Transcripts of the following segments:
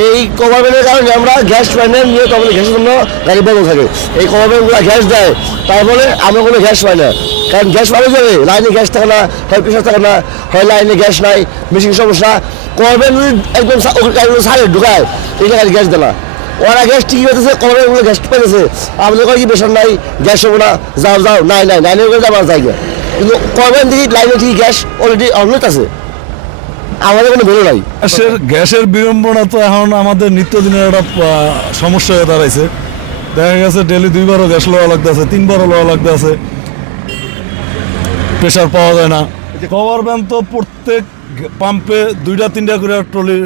এই কভার ব্যানের কারণে আমরা গ্যাস পাই না, নিয়ে তখন গ্যাসের জন্য গাড়ি বন্ধ থাকে। এই কভার ব্যানগুলো গ্যাস দেয়, তারপরে আমরা কোনো গ্যাস পাই না। কারণ গ্যাস পাওয়া যাবে, লাইনে গ্যাস থাকে না, হয় প্রেশার থাকে না, হয় লাইনে গ্যাস নাই, মেশিন সমস্যা। কভার ব্যান যদি একদম সাইডে ঢুকায়, এটা গাড়ি গ্যাস দেয় না। ওরা গ্যাস ঠিকই পেতেছে, কভার ব্যানগুলো গ্যাস পেতেছে, আমাদের কি প্রেশার নাই, গ্যাস হবো না, যাও যাও, নাই নাই লাইনের করে যাবার জায়গা। কিন্তু কভার ব্যান দেখি লাইনে ঠিক গ্যাস অলরেডি অনলাইন আছে, আমাদের কোনো ভ্যালু নাই। গ্যাসের বিড়ম্বনা তো এখন আমাদের নিত্যদিনের একটা সমস্যা হয়ে দাঁড়াইছে। দেখা গেছে ডেলি 2 বারও গ্যাস লওয়া লাগতেছে, 3 বারও লওয়া লাগতেছে, প্রেশার পাওয়া যায় না। কভার ভ্যান তো প্রত্যেক পাম্পে 2টা-3টা করে ট্রলি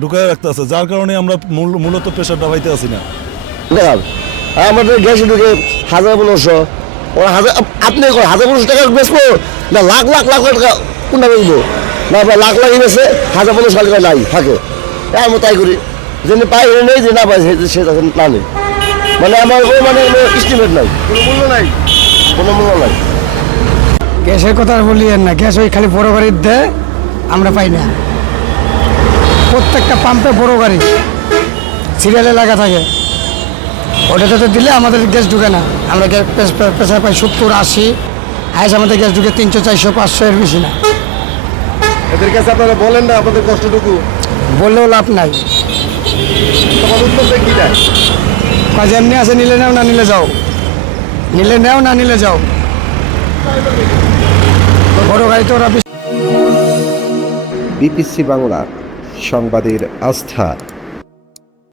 ঢুকায় রাখতেছে, যার কারণে আমরা মূলত প্রেশারটা পাইতে আসি না। দেখান আমাদের গ্যাসে ঢুকে 1500, ওরা আপনি 1500 টাকা বেচবো না, লাখ লাখ লাখ লাখ টাকা কোনটা বেচবো না, লাখ লাখ বেছে 1500 টাকা নাই থাকে। আমি তাই করি, যেন পাই নেই, যে না পাই সে না নেই, মানে আমার মানে এস্টিমেট নাই, কোনো মূল্য নাই, কোনো মূল্য নাই। গ্যাসের কথা বলি না, গ্যাস ওই খালি বড় গাড়ির দেয়, আমরা পাই না। প্রত্যেকটা পাম্পে বড় গাড়ি সিরিয়ালে লাগা থাকে, ওটাতে তো দিলে আমাদের গ্যাস ঢুকে না। আমরা প্রেশার পাই 70-80, হাইস আমাদের গ্যাস ঢুকে 300-400-500 এর বেশি না। এদের কাছে আপনারা বলেন না আপনাদের কষ্টটুকু, বললেও লাভ নাই। তোমার উত্তর কি দেয়? কাজ এমনি আছে, নিলে নেও না নিলে যাও, নিলে নেও না নিলে যাও। বড় গাড়ি তো ওরা বিপিসি বাংলা, সংবাদের আস্থা।